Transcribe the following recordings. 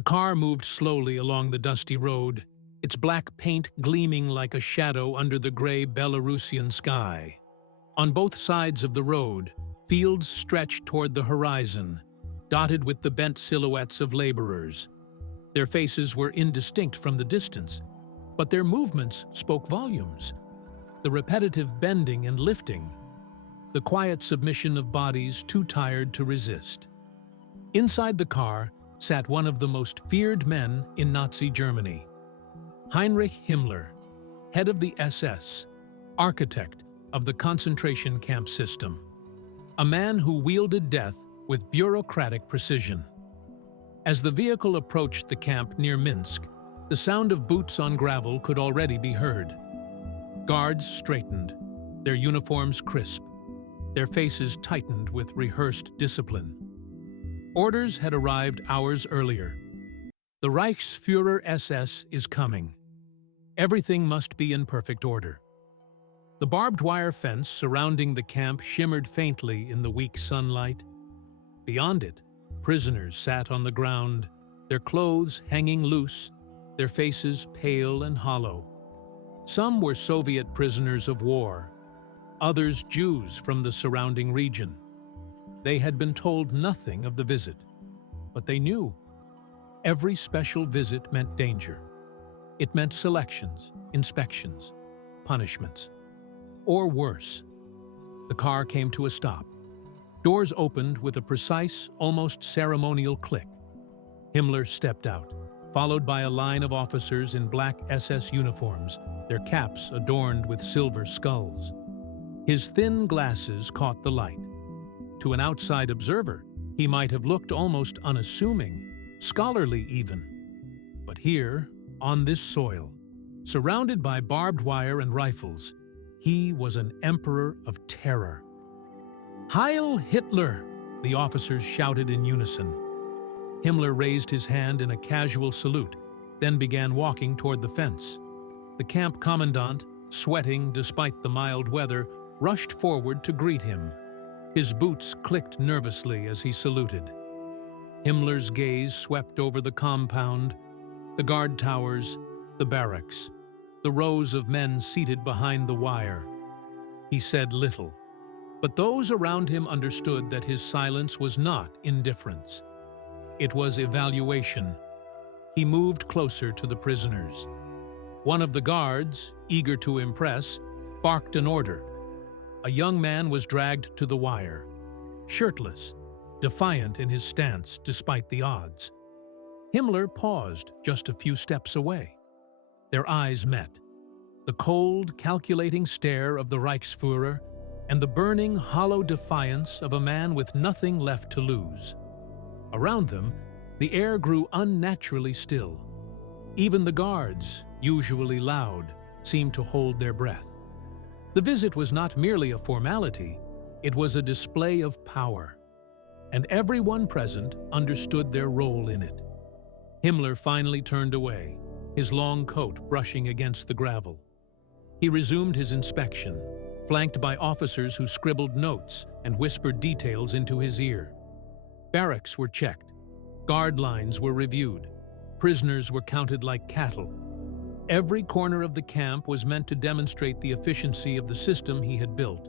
The car moved slowly along the dusty road, its black paint gleaming like a shadow under the gray Belarusian sky. On both sides of the road, fields stretched toward the horizon, dotted with the bent silhouettes of laborers. Their faces were indistinct from the distance, but their movements spoke volumes. The repetitive bending and lifting, the quiet submission of bodies too tired to resist. Inside the car sat one of the most feared men in Nazi Germany, Heinrich Himmler, head of the SS, architect of the concentration camp system, a man who wielded death with bureaucratic precision. As the vehicle approached the camp near Minsk, the sound of boots on gravel could already be heard. Guards straightened, their uniforms crisp, their faces tightened with rehearsed discipline. Orders had arrived hours earlier. The Reichsführer SS is coming. Everything must be in perfect order. The barbed wire fence surrounding the camp shimmered faintly in the weak sunlight. Beyond it, prisoners sat on the ground, their clothes hanging loose, their faces pale and hollow. Some were Soviet prisoners of war, others Jews from the surrounding region. They had been told nothing of the visit, but they knew. Every special visit meant danger. It meant selections, inspections, punishments. Or worse. The car came to a stop. Doors opened with a precise, almost ceremonial click. Himmler stepped out, followed by a line of officers in black SS uniforms, their caps adorned with silver skulls. His thin glasses caught the light. To an outside observer, he might have looked almost unassuming, scholarly even. But here, on this soil, surrounded by barbed wire and rifles, he was an emperor of terror. "Heil Hitler!" the officers shouted in unison. Himmler raised his hand in a casual salute, then began walking toward the fence. The camp commandant, sweating despite the mild weather, rushed forward to greet him. His boots clicked nervously as he saluted. Himmler's gaze swept over the compound, the guard towers, the barracks, the rows of men seated behind the wire. He said little, but those around him understood that his silence was not indifference. It was evaluation. He moved closer to the prisoners. One of the guards, eager to impress, barked an order. A young man was dragged to the wire, shirtless, defiant in his stance despite the odds. Himmler paused just a few steps away. Their eyes met, the cold, calculating stare of the Reichsführer and the burning, hollow defiance of a man with nothing left to lose. Around them, the air grew unnaturally still. Even the guards, usually loud, seemed to hold their breath. The visit was not merely a formality, it was a display of power, and everyone present understood their role in it. Himmler finally turned away, his long coat brushing against the gravel. He resumed his inspection, flanked by officers who scribbled notes and whispered details into his ear. Barracks were checked, guard lines were reviewed, prisoners were counted like cattle. Every corner of the camp was meant to demonstrate the efficiency of the system he had built.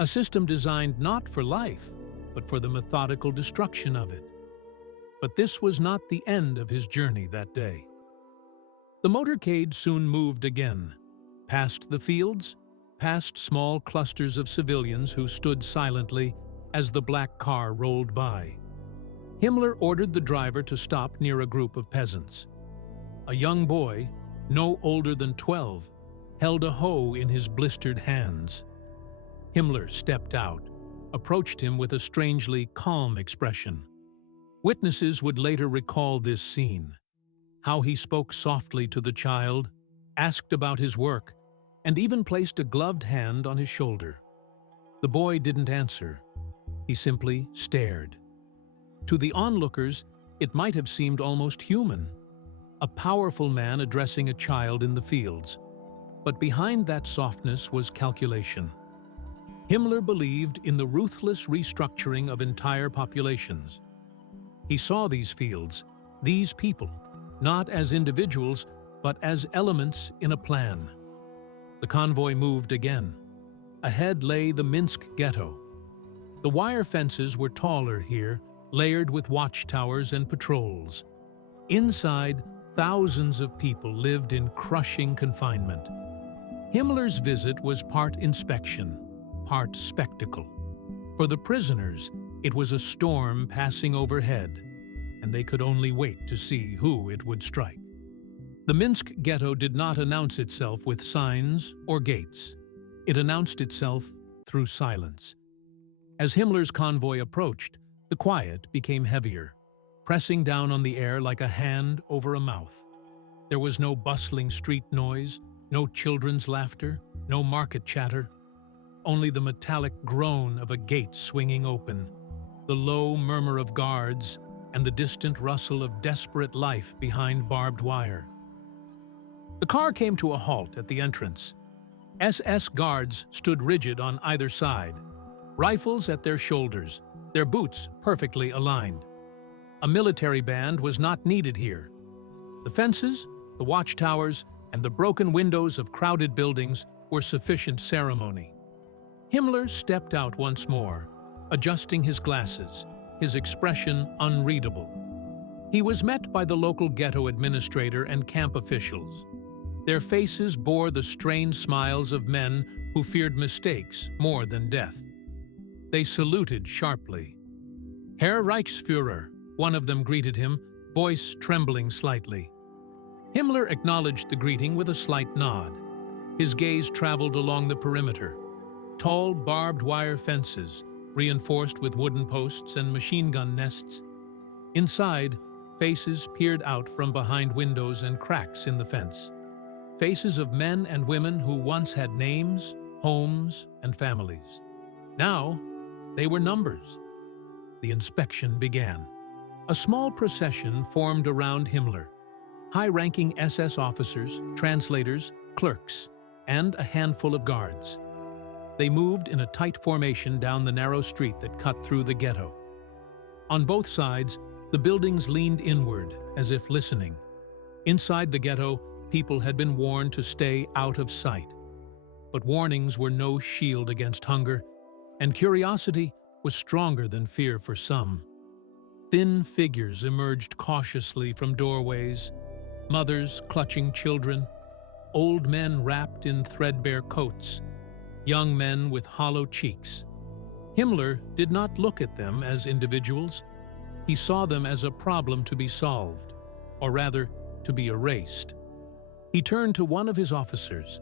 A system designed not for life, but for the methodical destruction of it. But this was not the end of his journey that day. The motorcade soon moved again, past the fields, past small clusters of civilians who stood silently as the black car rolled by. Himmler ordered the driver to stop near a group of peasants. A young boy, no older than 12, held a hoe in his blistered hands. Himmler stepped out, approached him with a strangely calm expression. Witnesses would later recall this scene, how he spoke softly to the child, asked about his work, and even placed a gloved hand on his shoulder. The boy didn't answer. He simply stared. To the onlookers, it might have seemed almost human. A powerful man addressing a child in the fields. But behind that softness was calculation. Himmler believed in the ruthless restructuring of entire populations. He saw these fields, These people, not as individuals, but as elements in a plan. The convoy moved again. Ahead lay the Minsk ghetto. The wire fences were taller here, layered with watchtowers and patrols. Inside, thousands of people lived in crushing confinement. Himmler's visit was part inspection, part spectacle. For the prisoners, it was a storm passing overhead, and they could only wait to see who it would strike. The Minsk ghetto did not announce itself with signs or gates. It announced itself through silence. As Himmler's convoy approached, the quiet became heavier, pressing down on the air like a hand over a mouth. There was no bustling street noise, no children's laughter, no market chatter, only the metallic groan of a gate swinging open, the low murmur of guards, and the distant rustle of desperate life behind barbed wire. The car came to a halt at the entrance. SS guards stood rigid on either side, rifles at their shoulders, their boots perfectly aligned. A military band was not needed here. The fences, the watchtowers, and the broken windows of crowded buildings were sufficient ceremony. Himmler stepped out once more, adjusting his glasses, his expression unreadable. He was met by the local ghetto administrator and camp officials. Their faces bore the strained smiles of men who feared mistakes more than death. They saluted sharply. "Herr Reichsführer," one of them greeted him, voice trembling slightly. Himmler acknowledged the greeting with a slight nod. His gaze traveled along the perimeter. Tall, barbed wire fences, reinforced with wooden posts and machine gun nests. Inside, faces peered out from behind windows and cracks in the fence. Faces of men and women who once had names, homes, and families. Now, they were numbers. The inspection began. A small procession formed around Himmler. High-ranking SS officers, translators, clerks, and a handful of guards. They moved in a tight formation down the narrow street that cut through the ghetto. On both sides, the buildings leaned inward, as if listening. Inside the ghetto, people had been warned to stay out of sight. But warnings were no shield against hunger, and curiosity was stronger than fear for some. Thin figures emerged cautiously from doorways, mothers clutching children, old men wrapped in threadbare coats, young men with hollow cheeks. Himmler did not look at them as individuals. He saw them as a problem to be solved, or rather, to be erased. He turned to one of his officers.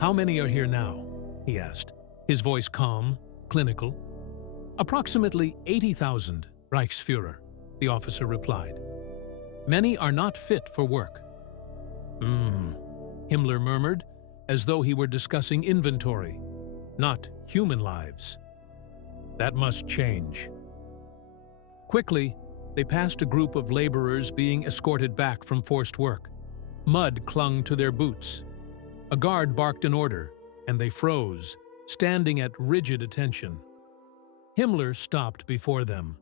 "How many are here now?" he asked, his voice calm, clinical. "Approximately 80,000, Reichsführer," the officer replied. "Many are not fit for work." Himmler murmured, as though he were discussing inventory, not human lives. That must change. Quickly, they passed a group of laborers being escorted back from forced work. Mud clung to their boots. A guard barked an order, and they froze, standing at rigid attention. Himmler stopped before them.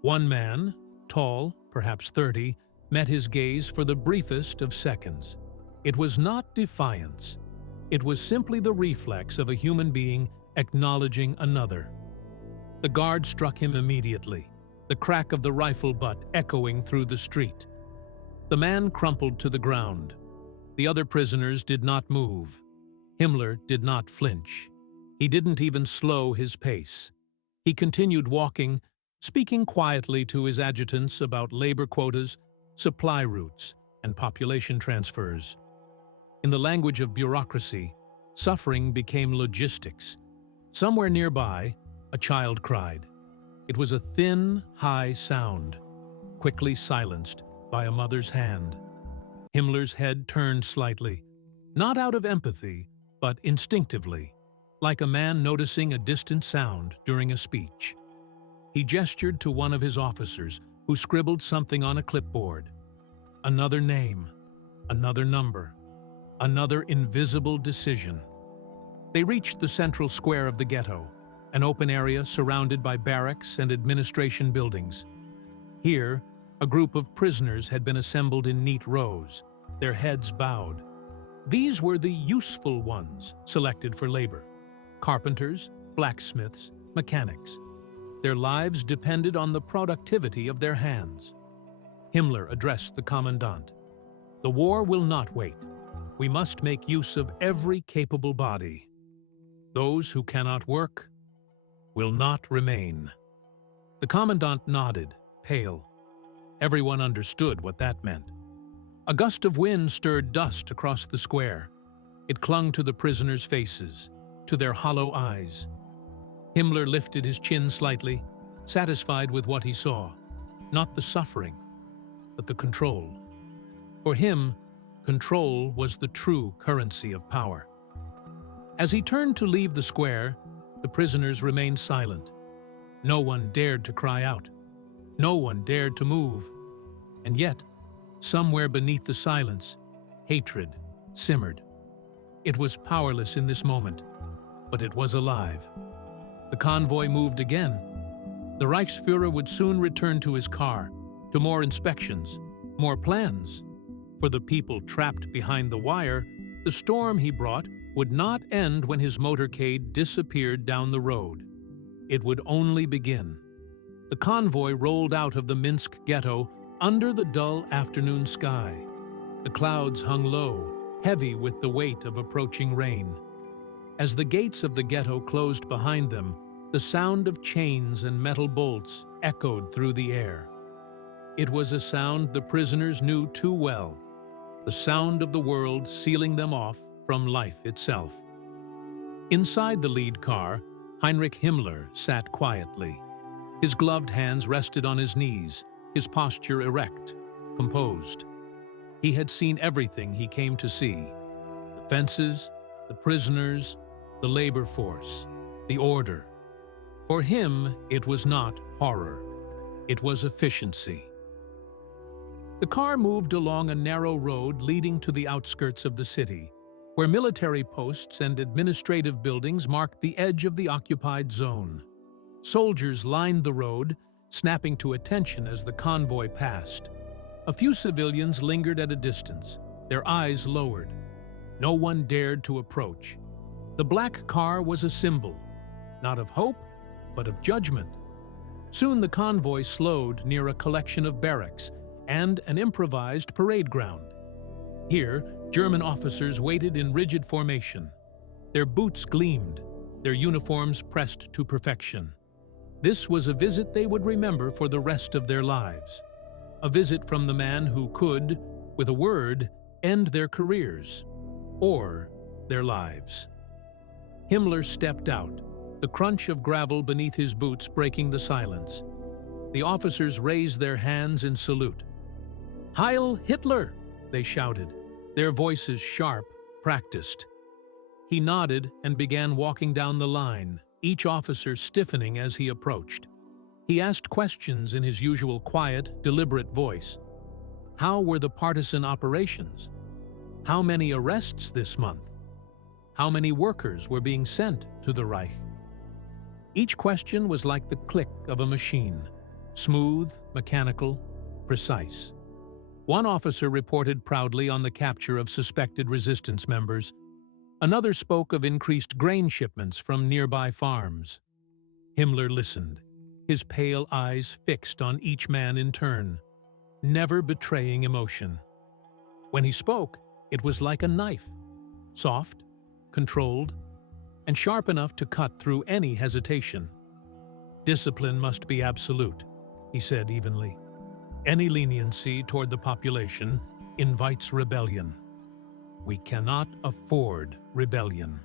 One man, tall, perhaps 30, met his gaze for the briefest of seconds. It was not defiance. It was simply the reflex of a human being acknowledging another. The guard struck him immediately, the crack of the rifle butt echoing through the street. The man crumpled to the ground. The other prisoners did not move. Himmler did not flinch. He didn't even slow his pace. He continued walking, speaking quietly to his adjutants about labor quotas, supply routes, and population transfers. In the language of bureaucracy, suffering became logistics. Somewhere nearby, a child cried. It was a thin, high sound, quickly silenced by a mother's hand. Himmler's head turned slightly, not out of empathy, but instinctively, like a man noticing a distant sound during a speech. He gestured to one of his officers, who scribbled something on a clipboard. Another name, another number, another invisible decision. They reached the central square of the ghetto, an open area surrounded by barracks and administration buildings. Here, A group of prisoners had been assembled in neat rows, their heads bowed. These were the useful ones selected for labor: carpenters, blacksmiths, mechanics. Their lives depended on the productivity of their hands. Himmler addressed the commandant. "The war will not wait. We must make use of every capable body. Those who cannot work will not remain." The commandant nodded, pale. Everyone understood what that meant. A gust of wind stirred dust across the square. It clung to the prisoners' faces, to their hollow eyes. Himmler lifted his chin slightly, satisfied with what he saw. Not the suffering, but the control. For him, control was the true currency of power. As he turned to leave the square, the prisoners remained silent. No one dared to cry out. No one dared to move. And yet, somewhere beneath the silence, hatred simmered. It was powerless in this moment, but it was alive. The convoy moved again. The Reichsfuhrer would soon return to his car, to more inspections, more plans. For the people trapped behind the wire, the storm he brought would not end when his motorcade disappeared down the road. It would only begin. The convoy rolled out of the Minsk ghetto under the dull afternoon sky. The clouds hung low, heavy with the weight of approaching rain. As the gates of the ghetto closed behind them, the sound of chains and metal bolts echoed through the air. It was a sound the prisoners knew too well, the sound of the world sealing them off from life itself. Inside the lead car, Heinrich Himmler sat quietly. His gloved hands rested on his knees, his posture erect, composed. He had seen everything he came to see: the fences, the prisoners, the labor force, the order. For him, it was not horror. It was efficiency. The car moved along a narrow road leading to the outskirts of the city, where military posts and administrative buildings marked the edge of the occupied zone. Soldiers lined the road, snapping to attention as the convoy passed. A few civilians lingered at a distance, their eyes lowered. No one dared to approach. The black car was a symbol, not of hope, but of judgment. Soon the convoy slowed near a collection of barracks and an improvised parade ground. Here, German officers waited in rigid formation. Their boots gleamed, their uniforms pressed to perfection. This was a visit they would remember for the rest of their lives. A visit from the man who could, with a word, end their careers, or their lives. Himmler stepped out, the crunch of gravel beneath his boots breaking the silence. The officers raised their hands in salute. "Heil Hitler!" they shouted, their voices sharp, practiced. He nodded and began walking down the line, each officer stiffening as he approached. He asked questions in his usual quiet, deliberate voice. How were the partisan operations? How many arrests this month? How many workers were being sent to the Reich? Each question was like the click of a machine, smooth, mechanical, precise. One officer reported proudly on the capture of suspected resistance members. Another spoke of increased grain shipments from nearby farms. Himmler listened, his pale eyes fixed on each man in turn, never betraying emotion. When he spoke, it was like a knife, soft, controlled, and sharp enough to cut through any hesitation. "Discipline must be absolute," he said evenly. "Any leniency toward the population invites rebellion. We cannot afford rebellion."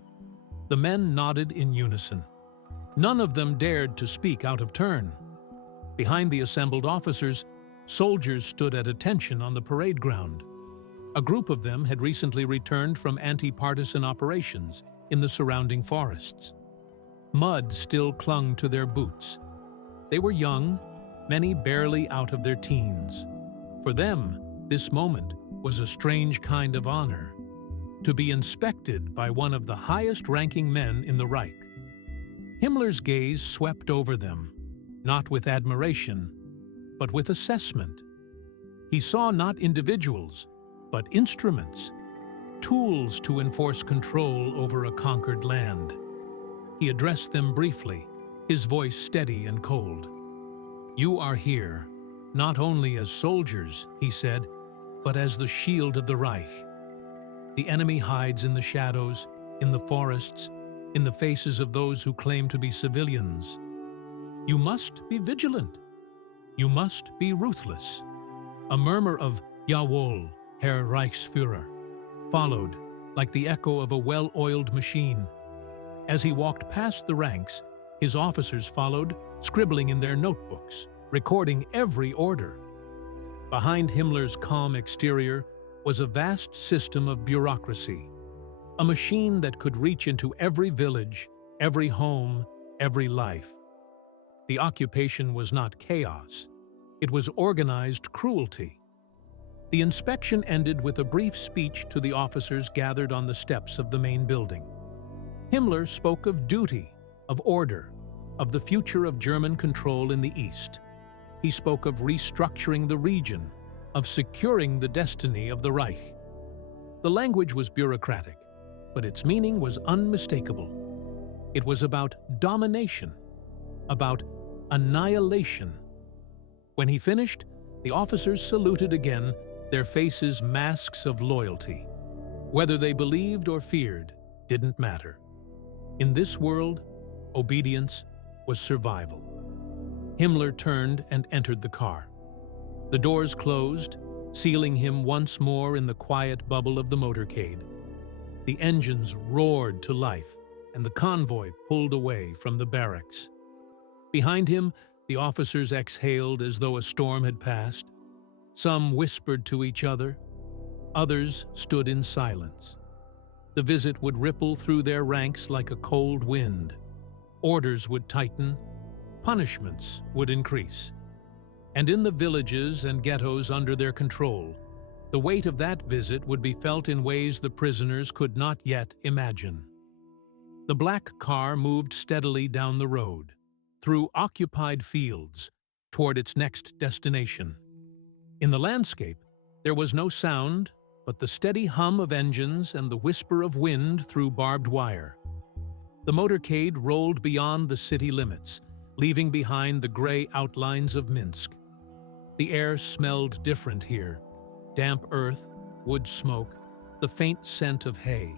The men nodded in unison. None of them dared to speak out of turn. Behind the assembled officers, soldiers stood at attention on the parade ground. A group of them had recently returned from anti-partisan operations in the surrounding forests. Mud still clung to their boots. They were young, many barely out of their teens. For them, this moment was a strange kind of honor, to be inspected by one of the highest-ranking men in the Reich. Himmler's gaze swept over them, not with admiration, but with assessment. He saw not individuals, but instruments, tools to enforce control over a conquered land. He addressed them briefly, his voice steady and cold. "You are here, not only as soldiers," he said, "but as the shield of the Reich. The enemy hides in the shadows, in the forests, in the faces of those who claim to be civilians. You must be vigilant. You must be ruthless." A murmur of "Jawohl, Herr Reichsführer," followed, like the echo of a well-oiled machine. As he walked past the ranks, his officers followed, scribbling in their notebooks, recording every order. Behind Himmler's calm exterior was a vast system of bureaucracy, a machine that could reach into every village, every home, every life. The occupation was not chaos. It was organized cruelty. The inspection ended with a brief speech to the officers gathered on the steps of the main building. Himmler spoke of duty, of order, of the future of German control in the East. He spoke of restructuring the region, of securing the destiny of the Reich. The language was bureaucratic, but its meaning was unmistakable. It was about domination, about annihilation. When he finished, the officers saluted again, their faces masks of loyalty. Whether they believed or feared didn't matter. In this world, obedience was survival. Himmler turned and entered the car. The doors closed, sealing him once more in the quiet bubble of the motorcade. The engines roared to life, and the convoy pulled away from the barracks. Behind him, the officers exhaled as though a storm had passed. Some whispered to each other. Others stood in silence. The visit would ripple through their ranks like a cold wind. Orders would tighten. Punishments would increase. And in the villages and ghettos under their control, the weight of that visit would be felt in ways the prisoners could not yet imagine. The black car moved steadily down the road, through occupied fields, toward its next destination. In the landscape, there was no sound but the steady hum of engines and the whisper of wind through barbed wire. The motorcade rolled beyond the city limits, leaving behind the gray outlines of Minsk. The air smelled different here: damp earth, wood smoke, the faint scent of hay.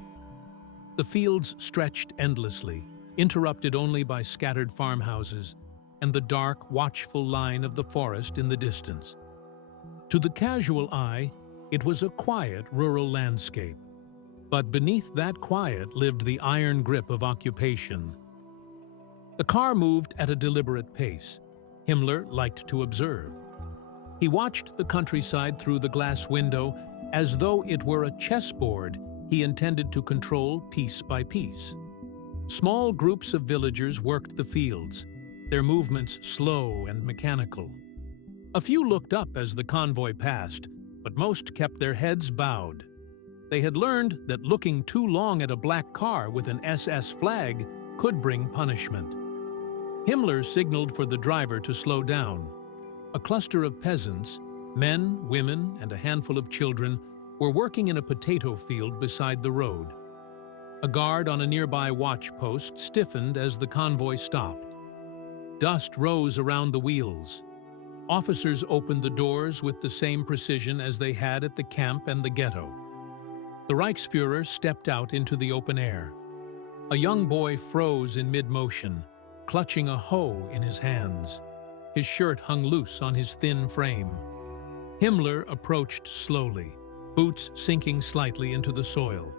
The fields stretched endlessly, interrupted only by scattered farmhouses and the dark, watchful line of the forest in the distance. To the casual eye, it was a quiet rural landscape. But beneath that quiet lived the iron grip of occupation. The car moved at a deliberate pace. Himmler liked to observe. He watched the countryside through the glass window as though it were a chessboard he intended to control piece by piece. Small groups of villagers worked the fields, their movements slow and mechanical. A few looked up as the convoy passed, but most kept their heads bowed. They had learned that looking too long at a black car with an SS flag could bring punishment. Himmler signaled for the driver to slow down. A cluster of peasants, men, women, and a handful of children, were working in a potato field beside the road. A guard on a nearby watch post stiffened as the convoy stopped. Dust rose around the wheels. Officers opened the doors with the same precision as they had at the camp and the ghetto. The Reichsführer stepped out into the open air. A young boy froze in mid-motion, clutching a hoe in his hands. His shirt hung loose on his thin frame. Himmler approached slowly, boots sinking slightly into the soil.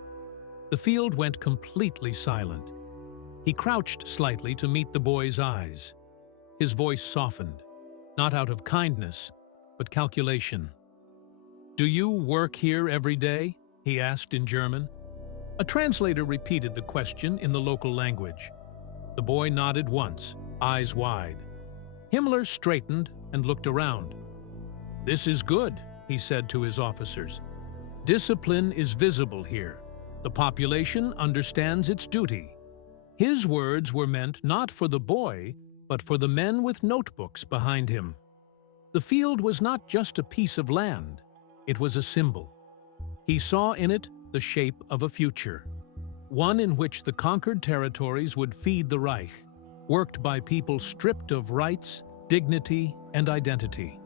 The field went completely silent. He crouched slightly to meet the boy's eyes. His voice softened, not out of kindness, but calculation. "Do you work here every day?" he asked in German. A translator repeated the question in the local language. The boy nodded once, eyes wide. Himmler straightened and looked around. "This is good," he said to his officers. "Discipline is visible here. The population understands its duty." His words were meant not for the boy, but for the men with notebooks behind him. The field was not just a piece of land, it was a symbol. He saw in it the shape of a future, one in which the conquered territories would feed the Reich, worked by people stripped of rights, dignity, and identity.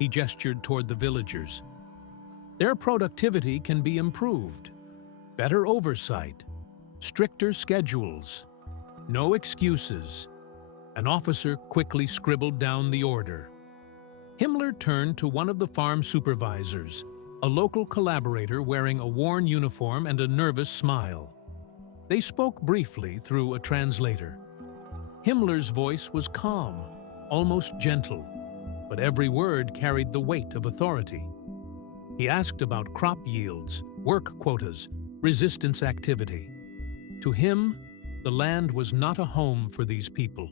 He gestured toward the villagers. Their productivity can be improved. Better oversight, stricter schedules, no excuses. An officer quickly scribbled down the order. Himmler turned to one of the farm supervisors, a local collaborator wearing a worn uniform and a nervous smile. They spoke briefly through a translator. Himmler's voice was calm, almost gentle, but every word carried the weight of authority. He asked about crop yields, work quotas, resistance activity. To him, the land was not a home for these people.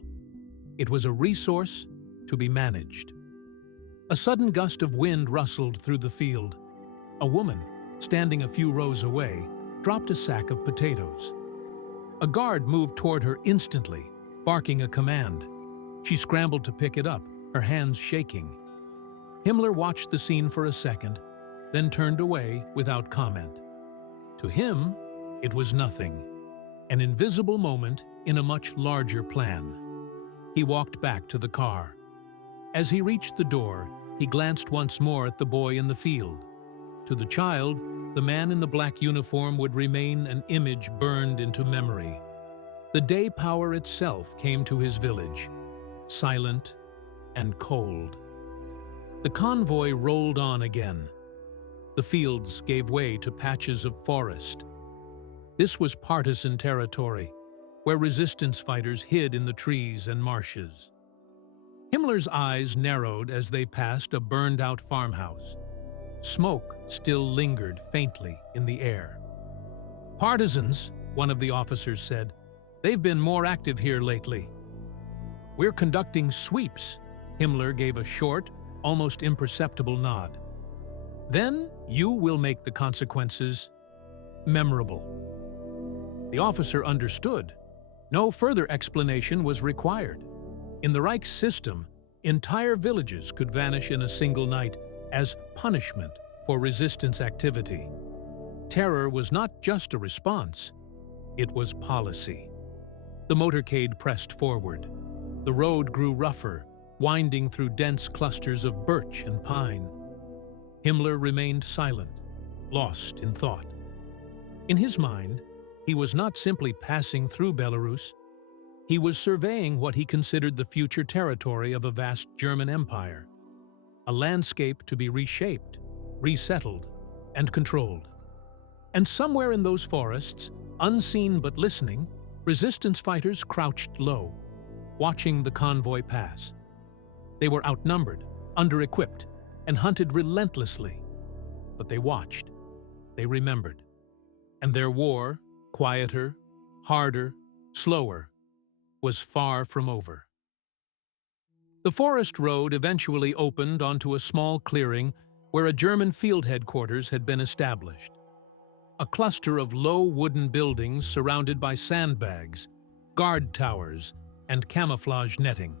It was a resource to be managed. A sudden gust of wind rustled through the field. A woman, standing a few rows away, dropped a sack of potatoes. A guard moved toward her instantly, barking a command. She scrambled to pick it up, her hands shaking. Himmler watched the scene for a second, then turned away without comment. To him, it was nothing, an invisible moment in a much larger plan. He walked back to the car. As he reached the door, he glanced once more at the boy in the field. To the child, the man in the black uniform would remain an image burned into memory. The day power itself came to his village, silent and cold. The convoy rolled on again. The fields gave way to patches of forest. This was partisan territory, where resistance fighters hid in the trees and marshes. Himmler's eyes narrowed as they passed a burned-out farmhouse. Smoke still lingered faintly in the air. "Partisans," one of the officers said. "They've been more active here lately." "We're conducting sweeps," Himmler gave a short, almost imperceptible nod. "Then you will make the consequences memorable." The officer understood. No further explanation was required. In the Reich's system, entire villages could vanish in a single night as punishment for resistance activity. Terror was not just a response, it was policy. The motorcade pressed forward. The road grew rougher, winding through dense clusters of birch and pine. Himmler remained silent, lost in thought. In his mind, he was not simply passing through Belarus. He was surveying what he considered the future territory of a vast German empire, a landscape to be reshaped, resettled, and controlled. And somewhere in those forests, unseen but listening, resistance fighters crouched low, watching the convoy pass. They were outnumbered, under-equipped, and hunted relentlessly. But they watched, they remembered. And their war, quieter, harder, slower, was far from over. The forest road eventually opened onto a small clearing where a German field headquarters had been established. A cluster of low wooden buildings surrounded by sandbags, guard towers, and camouflage netting.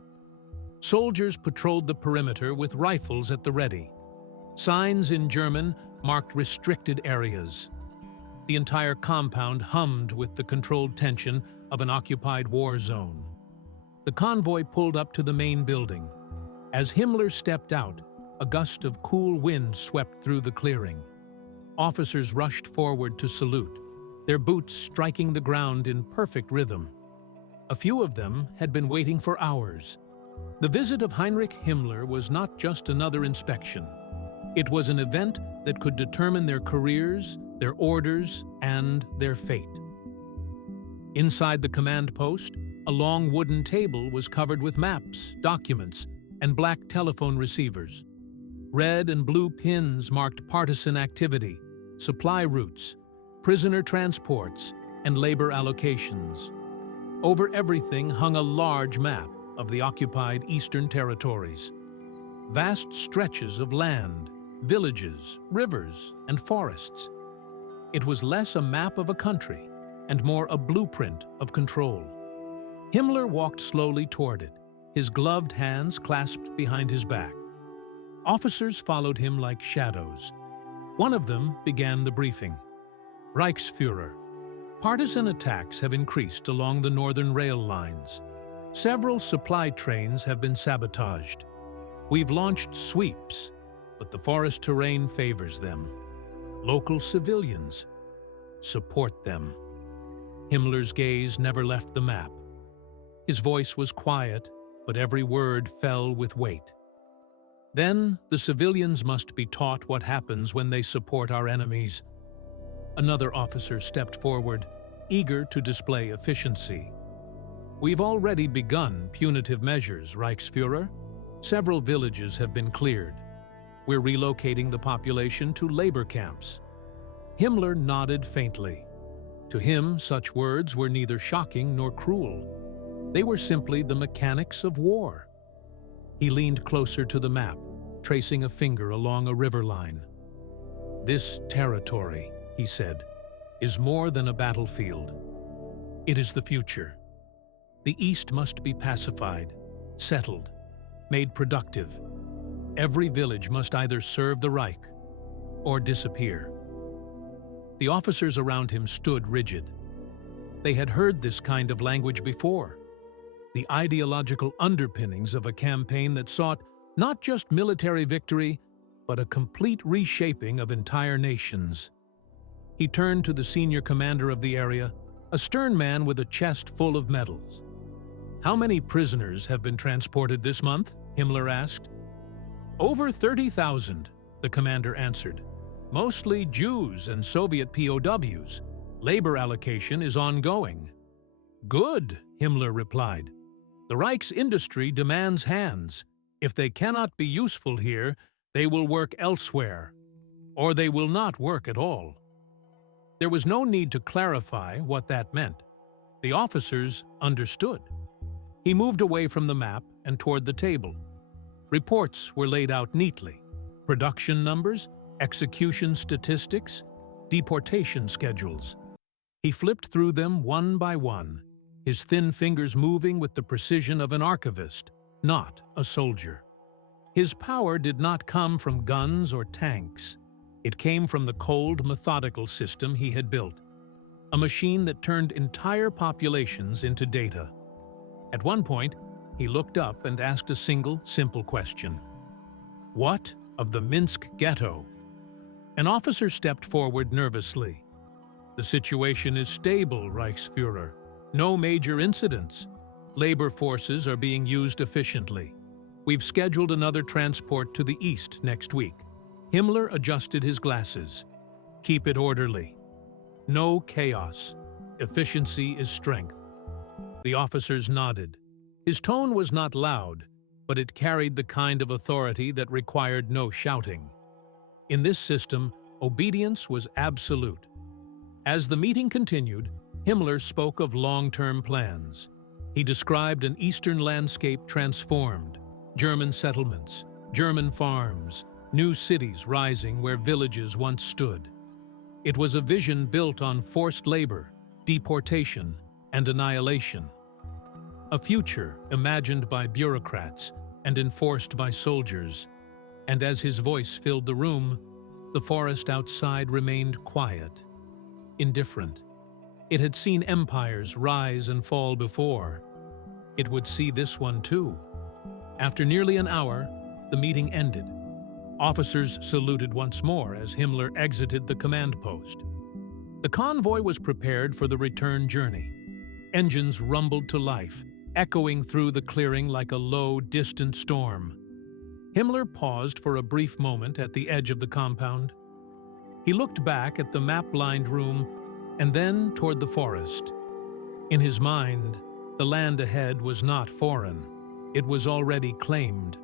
Soldiers patrolled the perimeter with rifles at the ready. Signs in German marked restricted areas. The entire compound hummed with the controlled tension of an occupied war zone. The convoy pulled up to the main building. As Himmler stepped out, a gust of cool wind swept through the clearing. Officers rushed forward to salute, their boots striking the ground in perfect rhythm. A few of them had been waiting for hours. The visit of Heinrich Himmler was not just another inspection. It was an event that could determine their careers, their orders, and their fate. Inside the command post, a long wooden table was covered with maps, documents, and black telephone receivers. Red and blue pins marked partisan activity, supply routes, prisoner transports, and labor allocations. Over everything hung a large map of the occupied Eastern territories. Vast stretches of land, villages, rivers, and forests. It was less a map of a country and more a blueprint of control. Himmler walked slowly toward it, his gloved hands clasped behind his back. Officers followed him like shadows. One of them began the briefing. Reichsfuhrer, partisan attacks have increased along the northern rail lines. Several supply trains have been sabotaged. We've launched sweeps, but the forest terrain favors them. Local civilians support them. Himmler's gaze never left the map. His voice was quiet, but every word fell with weight. Then the civilians must be taught what happens when they support our enemies. Another officer stepped forward, eager to display efficiency. We've already begun punitive measures, Reichsfuhrer. Several villages have been cleared. We're relocating the population to labor camps. Himmler nodded faintly. To him, such words were neither shocking nor cruel. They were simply the mechanics of war. He leaned closer to the map, tracing a finger along a river line. This territory, he said, is more than a battlefield. It is the future. The East must be pacified, settled, made productive. Every village must either serve the Reich or disappear. The officers around him stood rigid. They had heard this kind of language before. The ideological underpinnings of a campaign that sought not just military victory, but a complete reshaping of entire nations. He turned to the senior commander of the area, a stern man with a chest full of medals. "How many prisoners have been transported this month?" Himmler asked. "Over 30,000, the commander answered. Mostly Jews and Soviet POWs. Labor allocation is ongoing." "Good," Himmler replied. "The Reich's industry demands hands. If they cannot be useful here, they will work elsewhere, or they will not work at all." There was no need to clarify what that meant. The officers understood. He moved away from the map and toward the table. Reports were laid out neatly. Production numbers, execution statistics, deportation schedules. He flipped through them one by one, his thin fingers moving with the precision of an archivist, not a soldier. His power did not come from guns or tanks. It came from the cold, methodical system he had built, a machine that turned entire populations into data. At one point, he looked up and asked a single, simple question. "What of the Minsk ghetto?" An officer stepped forward nervously. "The situation is stable, Reichsfuhrer. No major incidents. Labor forces are being used efficiently. We've scheduled another transport to the east next week." Himmler adjusted his glasses. "Keep it orderly. No chaos. Efficiency is strength." The officers nodded. His tone was not loud, but it carried the kind of authority that required no shouting. In this system, obedience was absolute. As the meeting continued, Himmler spoke of long-term plans. He described an eastern landscape transformed, German settlements, German farms, new cities rising where villages once stood. It was a vision built on forced labor, deportation, and annihilation. A future imagined by bureaucrats and enforced by soldiers. And as his voice filled the room, the forest outside remained quiet, indifferent. It had seen empires rise and fall before. It would see this one too. After nearly an hour, the meeting ended. Officers saluted once more as Himmler exited the command post. The convoy was prepared for the return journey. Engines rumbled to life, echoing through the clearing like a low, distant storm. Himmler paused for a brief moment at the edge of the compound. He looked back at the map-lined room and then toward the forest. In his mind, the land ahead was not foreign. It was already claimed,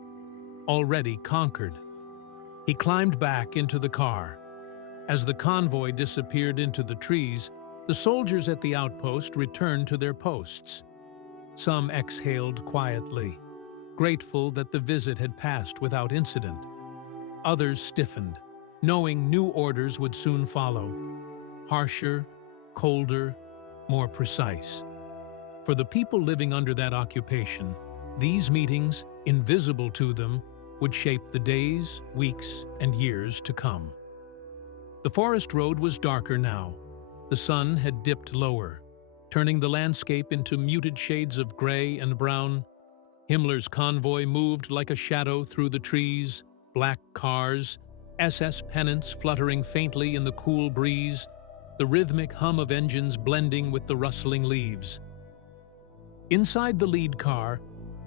already conquered. He climbed back into the car. As the convoy disappeared into the trees, the soldiers at the outpost returned to their posts. Some exhaled quietly, grateful that the visit had passed without incident. Others stiffened, knowing new orders would soon follow. Harsher, colder, more precise. For the people living under that occupation, these meetings, invisible to them, would shape the days, weeks, and years to come. The forest road was darker now. The sun had dipped lower, turning the landscape into muted shades of gray and brown. Himmler's convoy moved like a shadow through the trees, black cars, SS pennants fluttering faintly in the cool breeze, the rhythmic hum of engines blending with the rustling leaves. Inside the lead car,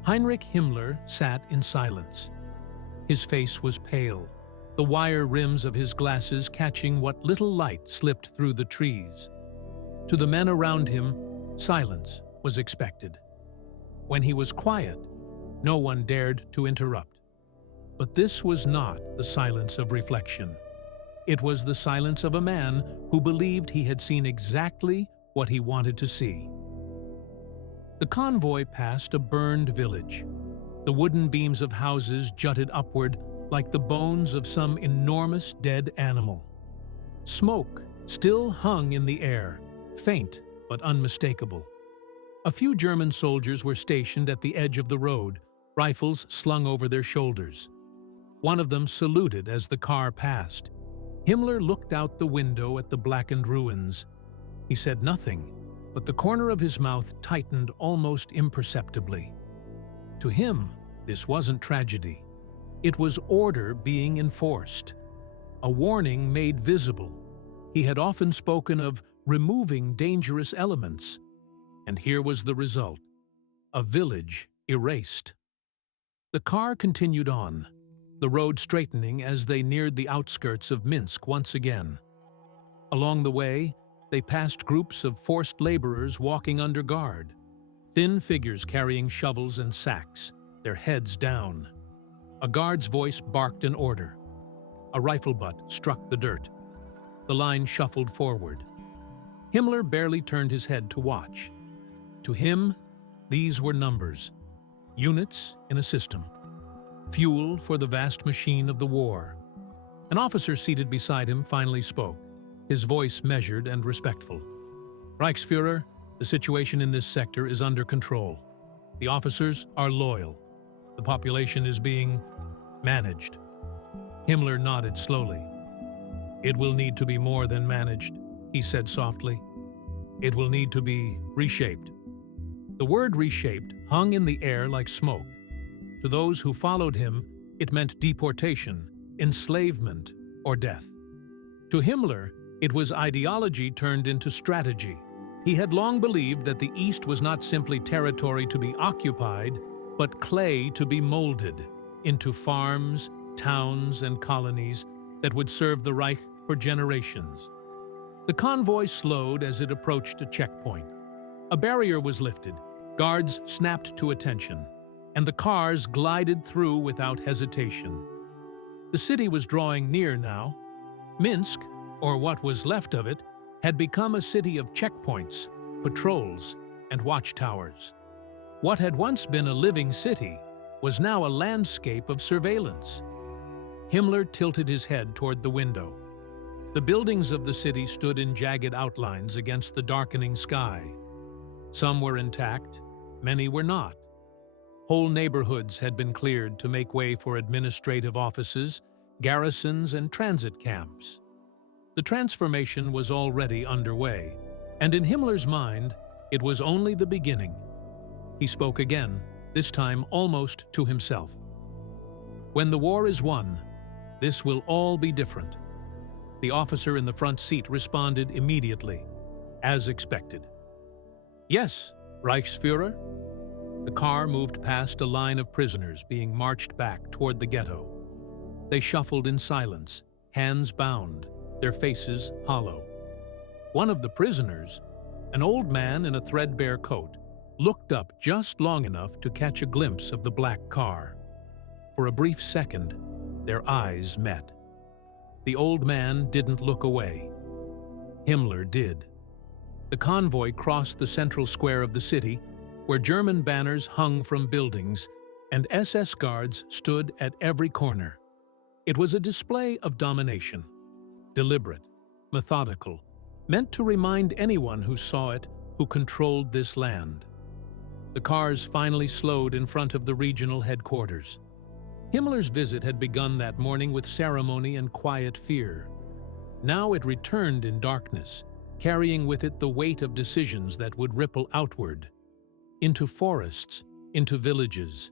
Heinrich Himmler sat in silence. His face was pale, the wire rims of his glasses catching what little light slipped through the trees. To the men around him, silence was expected. When he was quiet, no one dared to interrupt. But this was not the silence of reflection. It was the silence of a man who believed he had seen exactly what he wanted to see. The convoy passed a burned village. The wooden beams of houses jutted upward like the bones of some enormous dead animal. Smoke still hung in the air, faint but unmistakable. A few German soldiers were stationed at the edge of the road, rifles slung over their shoulders. One of them saluted as the car passed. Himmler looked out the window at the blackened ruins. He said nothing, but the corner of his mouth tightened almost imperceptibly. To him, this wasn't tragedy. It was order being enforced. A warning made visible. He had often spoken of removing dangerous elements. And here was the result: a village erased. The car continued on, the road straightening as they neared the outskirts of Minsk once again. Along the way, they passed groups of forced laborers walking under guard, thin figures carrying shovels and sacks, their heads down. A guard's voice barked an order. A rifle butt struck the dirt. The line shuffled forward. Himmler barely turned his head to watch. To him, these were numbers, units in a system, fuel for the vast machine of the war. An officer seated beside him finally spoke, his voice measured and respectful. "Reichsführer, the situation in this sector is under control. The officers are loyal. The population is being managed." Himmler nodded slowly. "It will need to be more than managed," he said softly. "It will need to be reshaped." The word reshaped hung in the air like smoke. To those who followed him, it meant deportation, enslavement, or death. To Himmler, it was ideology turned into strategy. He had long believed that the East was not simply territory to be occupied, but clay to be molded into farms, towns, and colonies that would serve the Reich for generations. The convoy slowed as it approached a checkpoint. A barrier was lifted, guards snapped to attention, and the cars glided through without hesitation. The city was drawing near now. Minsk, or what was left of it, had become a city of checkpoints, patrols, and watchtowers. What had once been a living city was now a landscape of surveillance. Himmler tilted his head toward the window. The buildings of the city stood in jagged outlines against the darkening sky. Some were intact, many were not. Whole neighborhoods had been cleared to make way for administrative offices, garrisons, and transit camps. The transformation was already underway, and in Himmler's mind, it was only the beginning. He spoke again, this time almost to himself. "When the war is won, this will all be different." The officer in the front seat responded immediately, as expected. "Yes, Reichsführer." The car moved past a line of prisoners being marched back toward the ghetto. They shuffled in silence, hands bound, their faces hollow. One of the prisoners, an old man in a threadbare coat, looked up just long enough to catch a glimpse of the black car. For a brief second, their eyes met. The old man didn't look away. Himmler did. The convoy crossed the central square of the city, where German banners hung from buildings and SS guards stood at every corner. It was a display of domination, deliberate, methodical, meant to remind anyone who saw it who controlled this land. The cars finally slowed in front of the regional headquarters. Himmler's visit had begun that morning with ceremony and quiet fear. Now it returned in darkness, carrying with it the weight of decisions that would ripple outward, into forests, into villages,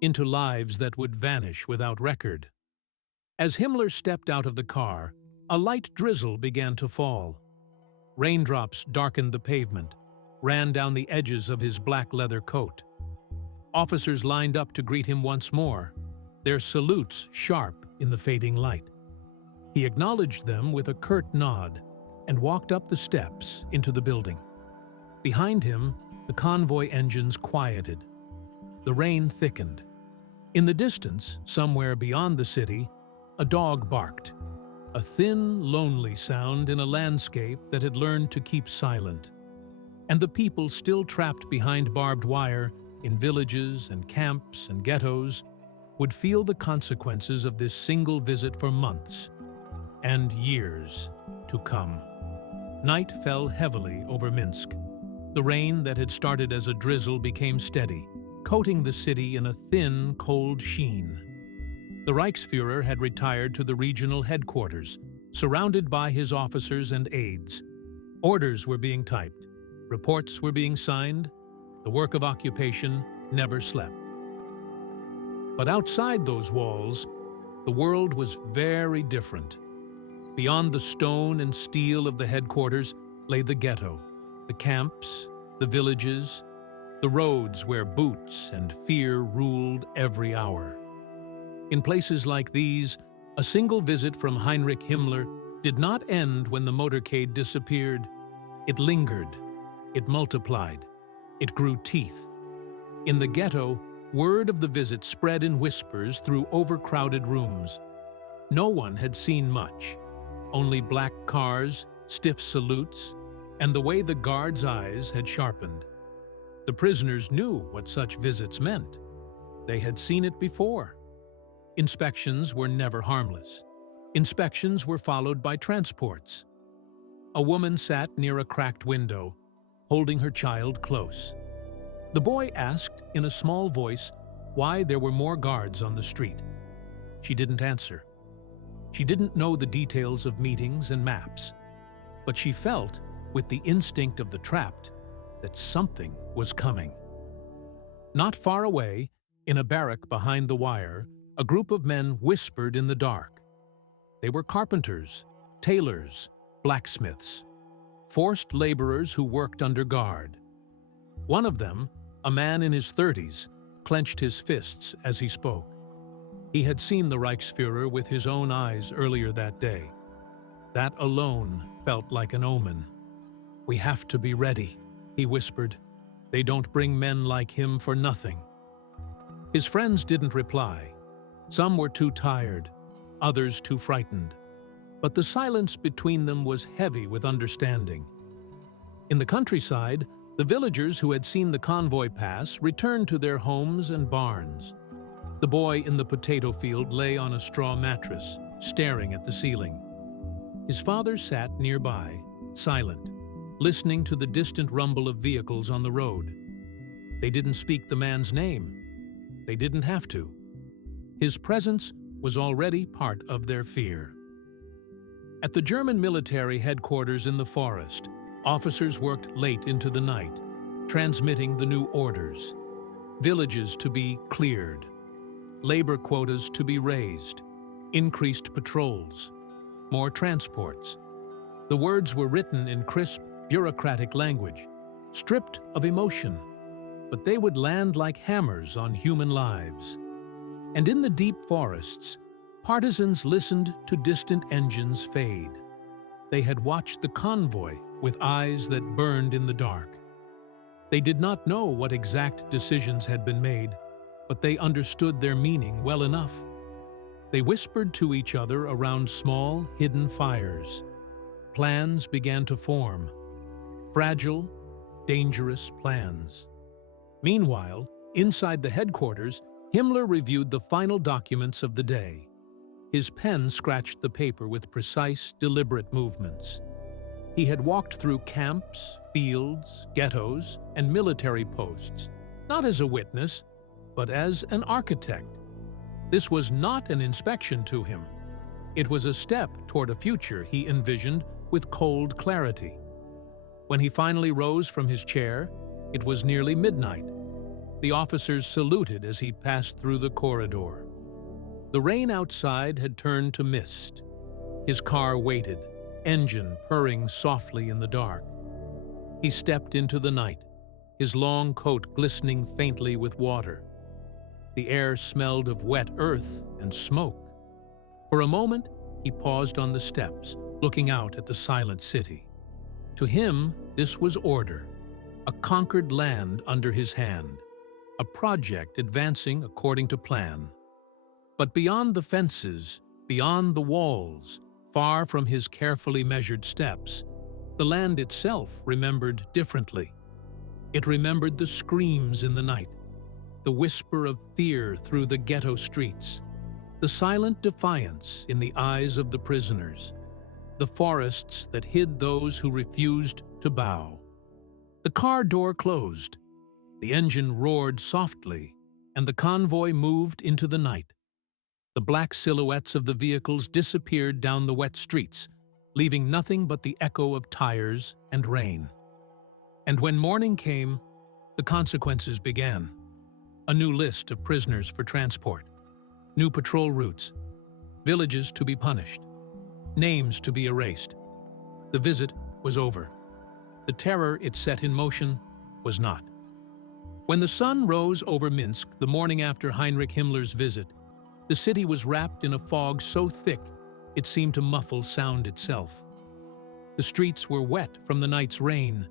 into lives that would vanish without record. As Himmler stepped out of the car, a light drizzle began to fall. Raindrops darkened the pavement, ran down the edges of his black leather coat. Officers lined up to greet him once more, their salutes sharp in the fading light. He acknowledged them with a curt nod and walked up the steps into the building. Behind him, the convoy engines quieted. The rain thickened. In the distance, somewhere beyond the city, a dog barked, a thin, lonely sound in a landscape that had learned to keep silent. And the people still trapped behind barbed wire in villages and camps and ghettos would feel the consequences of this single visit for months and years to come. Night fell heavily over Minsk. The rain that had started as a drizzle became steady, coating the city in a thin, cold sheen. The Reichsfuhrer had retired to the regional headquarters, surrounded by his officers and aides. Orders were being typed, reports were being signed, the work of occupation never slept. But outside those walls, the world was very different. Beyond the stone and steel of the headquarters lay the ghetto, the camps, the villages, the roads where boots and fear ruled every hour. In places like these, a single visit from Heinrich Himmler did not end when the motorcade disappeared. It lingered, it multiplied, it grew teeth. In the ghetto, word of the visit spread in whispers through overcrowded rooms. No one had seen much, only black cars, stiff salutes, and the way the guards' eyes had sharpened. The prisoners knew what such visits meant. They had seen it before. Inspections were never harmless. Inspections were followed by transports. A woman sat near a cracked window, holding her child close. The boy asked in a small voice why there were more guards on the street. She didn't answer. She didn't know the details of meetings and maps, but she felt, with the instinct of the trapped, that something was coming. Not far away, in a barrack behind the wire, a group of men whispered in the dark. They were carpenters, tailors, blacksmiths, forced laborers who worked under guard. One of them, a man in his 30s, clenched his fists as he spoke. He had seen the Reichsfuhrer with his own eyes earlier that day. That alone felt like an omen. "We have to be ready," he whispered. "They don't bring men like him for nothing." His friends didn't reply. Some were too tired, others too frightened. But the silence between them was heavy with understanding. In the countryside, the villagers who had seen the convoy pass returned to their homes and barns. The boy in the potato field lay on a straw mattress, staring at the ceiling. His father sat nearby, silent, listening to the distant rumble of vehicles on the road. They didn't speak the man's name. They didn't have to. His presence was already part of their fear. At the German military headquarters in the forest, officers worked late into the night, transmitting the new orders. Villages to be cleared, labor quotas to be raised, increased patrols, more transports. The words were written in crisp, bureaucratic language, stripped of emotion, but they would land like hammers on human lives. And in the deep forests, partisans listened to distant engines fade. They had watched the convoy with eyes that burned in the dark. They did not know what exact decisions had been made, but they understood their meaning well enough. They whispered to each other around small, hidden fires. Plans began to form. Fragile, dangerous plans. Meanwhile, inside the headquarters, Himmler reviewed the final documents of the day. His pen scratched the paper with precise, deliberate movements. He had walked through camps, fields, ghettos, and military posts, not as a witness, but as an architect. This was not an inspection to him. It was a step toward a future he envisioned with cold clarity. When he finally rose from his chair, it was nearly midnight. The officers saluted as he passed through the corridor. The rain outside had turned to mist. His car waited, engine purring softly in the dark. He stepped into the night, his long coat glistening faintly with water. The air smelled of wet earth and smoke. For a moment, he paused on the steps, looking out at the silent city. To him, this was order, a conquered land under his hand, a project advancing according to plan. But beyond the fences, beyond the walls, far from his carefully measured steps, the land itself remembered differently. It remembered the screams in the night, the whisper of fear through the ghetto streets, the silent defiance in the eyes of the prisoners, the forests that hid those who refused to bow. The car door closed, the engine roared softly, and the convoy moved into the night. The black silhouettes of the vehicles disappeared down the wet streets, leaving nothing but the echo of tires and rain. And when morning came, the consequences began. A new list of prisoners for transport, new patrol routes, villages to be punished, names to be erased. The visit was over. The terror it set in motion was not. When the sun rose over Minsk the morning after Heinrich Himmler's visit, the city was wrapped in a fog so thick it seemed to muffle sound itself. The streets were wet from the night's rain,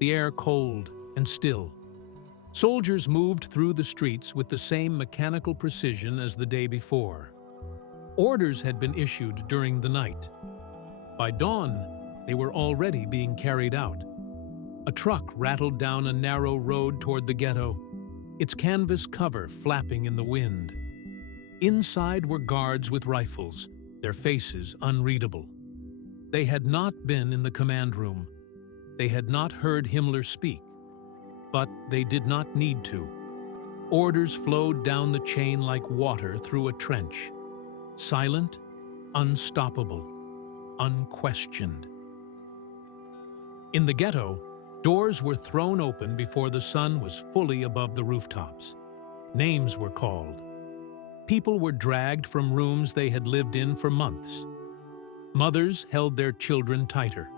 the air cold and still. Soldiers moved through the streets with the same mechanical precision as the day before. Orders had been issued during the night. By dawn, they were already being carried out. A truck rattled down a narrow road toward the ghetto, its canvas cover flapping in the wind. Inside were guards with rifles, their faces unreadable. They had not been in the command room. They had not heard Himmler speak. But they did not need to. Orders flowed down the chain like water through a trench. Silent, unstoppable, unquestioned. In the ghetto, doors were thrown open before the sun was fully above the rooftops. Names were called. People were dragged from rooms they had lived in for months. Mothers held their children tighter.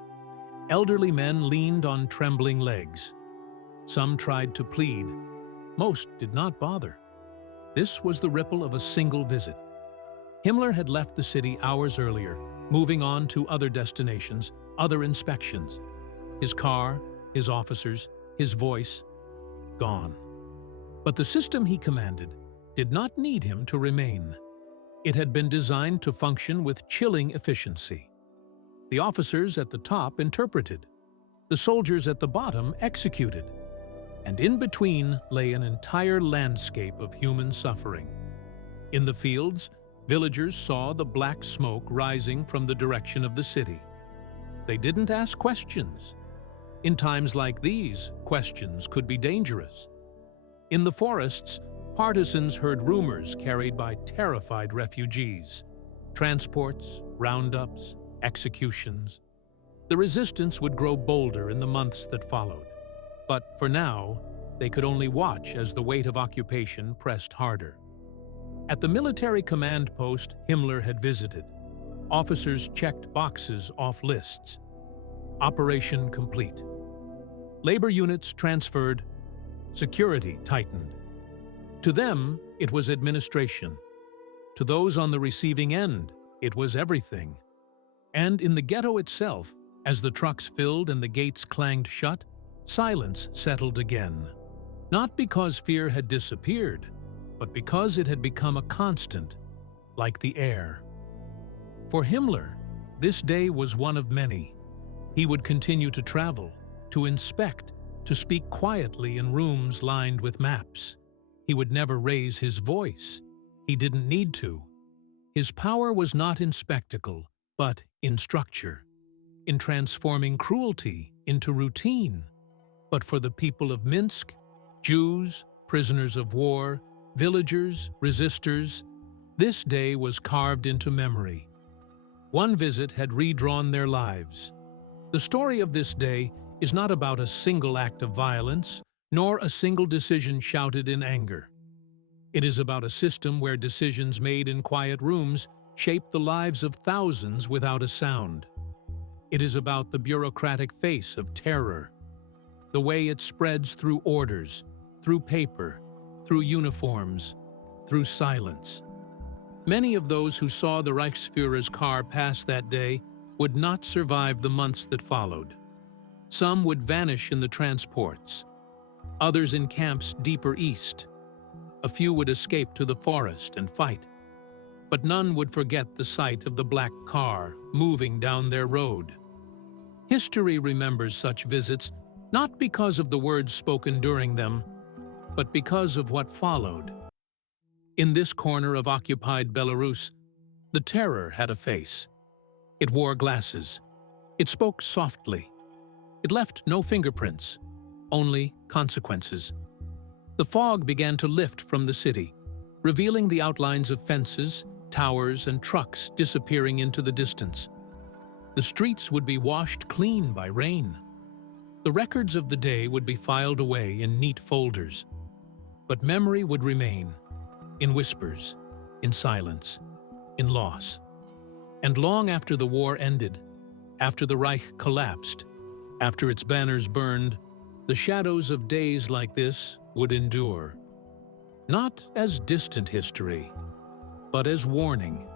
Elderly men leaned on trembling legs. Some tried to plead. Most did not bother. This was the ripple of a single visit. Himmler had left the city hours earlier, moving on to other destinations, other inspections. His car, his officers, his voice, gone. But the system he commanded did not need him to remain. It had been designed to function with chilling efficiency. The officers at the top interpreted. The soldiers at the bottom executed. And in between lay an entire landscape of human suffering. In the fields, villagers saw the black smoke rising from the direction of the city. They didn't ask questions. In times like these, questions could be dangerous. In the forests, partisans heard rumors carried by terrified refugees. Transports, roundups, executions. The resistance would grow bolder in the months that followed. But for now, they could only watch as the weight of occupation pressed harder. At the military command post Himmler had visited, officers checked boxes off lists. Operation complete. Labor units transferred. Security tightened. To them, it was administration. To those on the receiving end, it was everything. And in the ghetto itself, as the trucks filled and the gates clanged shut, silence settled again. Not because fear had disappeared, but because it had become a constant, like the air. For Himmler, this day was one of many. He would continue to travel, to inspect, to speak quietly in rooms lined with maps. He would never raise his voice. He didn't need to. His power was not in spectacle, but in structure, in transforming cruelty into routine. But for the people of Minsk, Jews, prisoners of war, villagers, resistors, This day was carved into memory. One visit had redrawn their lives. The story of this day is not about a single act of violence, nor a single decision shouted in anger. It is about a system where decisions made in quiet rooms shape the lives of thousands without a sound. It is about the bureaucratic face of terror, the way it spreads through orders, through paper, through uniforms, through silence. Many of those who saw the Reichsführer's car pass that day would not survive the months that followed. Some would vanish in the transports, others in camps deeper east. A few would escape to the forest and fight. But none would forget the sight of the black car moving down their road. History remembers such visits not because of the words spoken during them, but because of what followed. In this corner of occupied Belarus, the terror had a face. It wore glasses. It spoke softly. It left no fingerprints, only consequences. The fog began to lift from the city, revealing the outlines of fences, towers, and trucks disappearing into the distance. The streets would be washed clean by rain. The records of the day would be filed away in neat folders. But memory would remain, in whispers, in silence, in loss. And long after the war ended, after the Reich collapsed, after its banners burned, the shadows of days like this would endure. Not as distant history, but as warning.